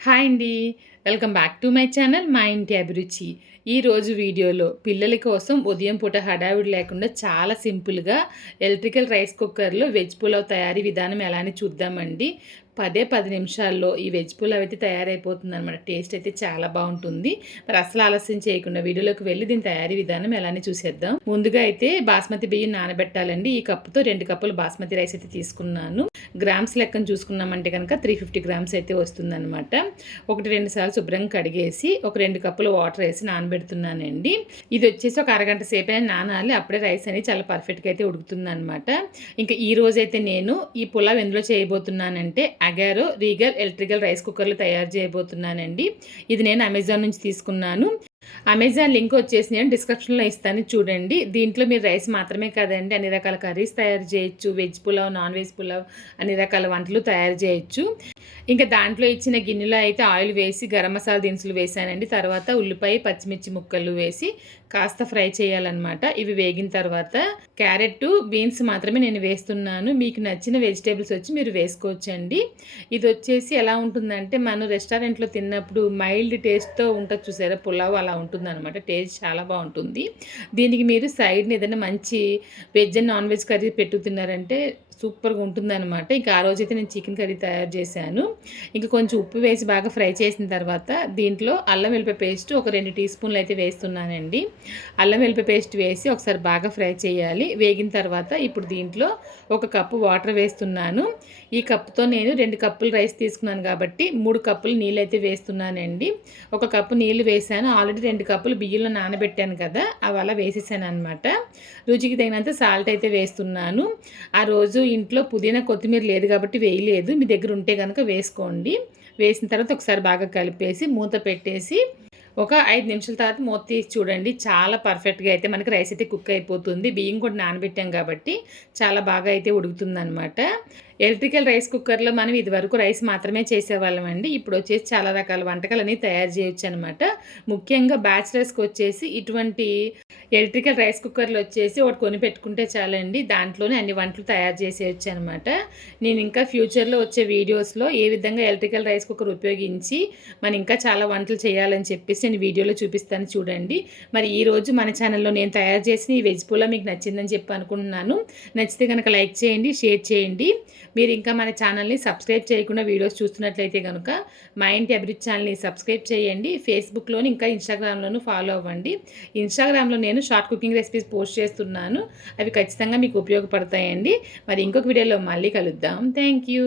Hi అండి welcome back to my channel మా ఇంటి అభిరుచి. ఈరోజు వీడియోలో పిల్లల కోసం ఉదయం పూట హడావిడి లేకుండా చాలా సింపుల్గా ఎలక్ట్రికల్ రైస్ కుక్కర్లో వెజ్ పులావ్ తయారీ విధానం ఎలా అని చూద్దామండి. పదే పది నిమిషాల్లో ఈ వెజ్ పులావ్ అయితే తయారైపోతుంది అనమాట టేస్ట్ అయితే చాలా బాగుంటుంది. మరి అసలు ఆలస్యం చేయకుండా వీడియోలోకి వెళ్ళి దీని తయారీ విధానం ఎలానే చూసేద్దాం. ముందుగా అయితే బాస్మతి బియ్యం నానబెట్టాలండి. ఈ కప్పుతో రెండు కప్పులు బాస్మతి రైస్ అయితే తీసుకున్నాను. గ్రామ్స్ లెక్కను చూసుకున్నామంటే కనుక త్రీ ఫిఫ్టీ గ్రామ్స్ అయితే వస్తుందన్నమాట. ఒకటి రెండు సార్లు శుభ్రంగా కడిగేసి ఒక రెండు కప్పులు వాటర్ వేసి నానబెడుతున్నానండి. ఇది వచ్చేసి ఒక అరగంట సేపు అయినా నానాలి అప్పుడే రైస్ అనేది చాలా పర్ఫెక్ట్గా అయితే ఉడుకుతుంది అనమాట ఇంకా ఈ రోజైతే నేను ఈ పులావ్ ఎందులో చేయబోతున్నానంటే అగారో రీగల్ ఎలక్ట్రికల్ రైస్ కుక్కర్లు తయారు చేయబోతున్నానండి. ఇది నేను అమెజాన్ నుంచి తీసుకున్నాను. అమెజాన్ లింక్ వచ్చేసి నేను డిస్క్రిప్షన్లో ఇస్తాను చూడండి. దీంట్లో మీరు రైస్ మాత్రమే కాదండి అన్ని రకాల కర్రీస్ తయారు చేయొచ్చు veg pulao non veg pulao అన్ని రకాల వంటలు తయారు చేయొచ్చు. ఇంకా దాంట్లో ఇచ్చిన గిన్నెలో అయితే ఆయిల్ వేసి గరం మసాలా దినుసులు వేసానండి. తర్వాత ఉల్లిపాయ పచ్చిమిర్చి ముక్కలు వేసి కాస్త ఫ్రై చేయాలన్నమాట. ఇవి వేగిన తర్వాత క్యారెట్ బీన్స్ మాత్రమే నేను వేస్తున్నాను. మీకు నచ్చిన వెజిటేబుల్స్ వచ్చి మీరు వేసుకోవచ్చండి. ఇది వచ్చేసి ఎలా ఉంటుందంటే మనం రెస్టారెంట్లో తిన్నప్పుడు మైల్డ్ టేస్ట్తో ఉంటుంది చూసారా పులావ్ అలా ఉంటుందన్నమాట. టేస్ట్ చాలా బాగుంటుంది. దీనికి మీరు సైడ్ని ఏదైనా మంచి veg and non veg curry పెట్టుతున్నారంటే సూపర్గా ఉంటుందన్నమాట. ఇంకా ఆ రోజైతే నేను చికెన్ కర్రీ తయారు చేశాను. ఇంకా కొంచెం ఉప్పు వేసి బాగా ఫ్రై చేసిన తర్వాత దీంట్లో అల్లం వెల్లిపాయ పేస్ట్ ఒక రెండు టీ స్పూన్లు అయితే వేస్తున్నానండి. అల్లం వెల్లిపాయ పేస్ట్ వేసి ఒకసారి బాగా ఫ్రై చేయాలి. వేగిన తర్వాత ఇప్పుడు దీంట్లో ఒక కప్పు వాటర్ వేస్తున్నాను. ఈ కప్పుతో నేను రెండు కప్పులు రైస్ తీసుకున్నాను కాబట్టి మూడు కప్పులు నీళ్ళు అయితే వేస్తున్నానండి. ఒక కప్పు నీళ్ళు వేసాను. ఆల్రెడీ రెండు కప్పులు బియ్యంలో నానబెట్టాను కదా అవి అలా వేసేసాను అనమాట రుచికి తగినంత సాల్ట్ అయితే వేస్తున్నాను. ఆ రోజు ఇంట్లో పుదీనా కొత్తిమీర లేదు కాబట్టి వేయలేదు. మీ దగ్గర ఉంటే కనుక వేసుకోండి. వేసిన తర్వాత ఒకసారి బాగా కలిపేసి మూత పెట్టేసి ఒక ఐదు నిమిషాల తర్వాత మూత తీసి చూడండి. చాలా పర్ఫెక్ట్గా అయితే మనకి రైస్ అయితే కుక్ అయిపోతుంది. బియ్యం కూడా నానబెట్టాం కాబట్టి చాలా బాగా అయితే ఉడుకుతుంది అనమాట ఎలక్ట్రికల్ రైస్ కుక్కర్లో మనం ఇదివరకు రైస్ మాత్రమే చేసేవాళ్ళం అండి. ఇప్పుడు వచ్చేసి చాలా రకాల వంటకాలు అనేవి తయారు చేయొచ్చు అనమాట ముఖ్యంగా బ్యాచిలర్స్కి వచ్చేసి ఇటువంటి ఎలక్ట్రికల్ రైస్ కుక్కర్లు వచ్చేసి ఒకటి కొని పెట్టుకుంటే చాలండి. దాంట్లోనే అన్ని వంటలు తయారు చేసేయచ్చు అనమాట నేను ఇంకా ఫ్యూచర్లో వచ్చే వీడియోస్లో ఏ విధంగా ఎలక్ట్రికల్ రైస్ కుక్కర్ ఉపయోగించి మనం ఇంకా చాలా వంటలు చేయాలని చెప్పేసి నేను వీడియోలో చూపిస్తాను చూడండి. మరి ఈరోజు మన ఛానల్లో నేను తయారు చేసిన ఈ వెజ్ పూల మీకు నచ్చిందని చెప్పి అనుకుంటున్నాను. నచ్చితే కనుక లైక్ చేయండి షేర్ చేయండి. మీరు ఇంకా మన ఛానల్ని సబ్స్క్రైబ్ చేయకుండా వీడియోస్ చూస్తున్నట్లయితే కనుక మా ఇంటి అభిరుచి ఛానల్ని సబ్స్క్రైబ్ చేయండి. ఫేస్బుక్లోని ఇంకా ఇన్స్టాగ్రామ్లోనూ ఫాలో అవ్వండి. ఇన్స్టాగ్రామ్లో నేను షార్ట్ కుకింగ్ రెసిపీస్ పోస్ట్ చేస్తున్నాను. అవి ఖచ్చితంగా మీకు ఉపయోగపడతాయండి. మరి ఇంకొక వీడియోలో మళ్ళీ కలుద్దాం. Thank you.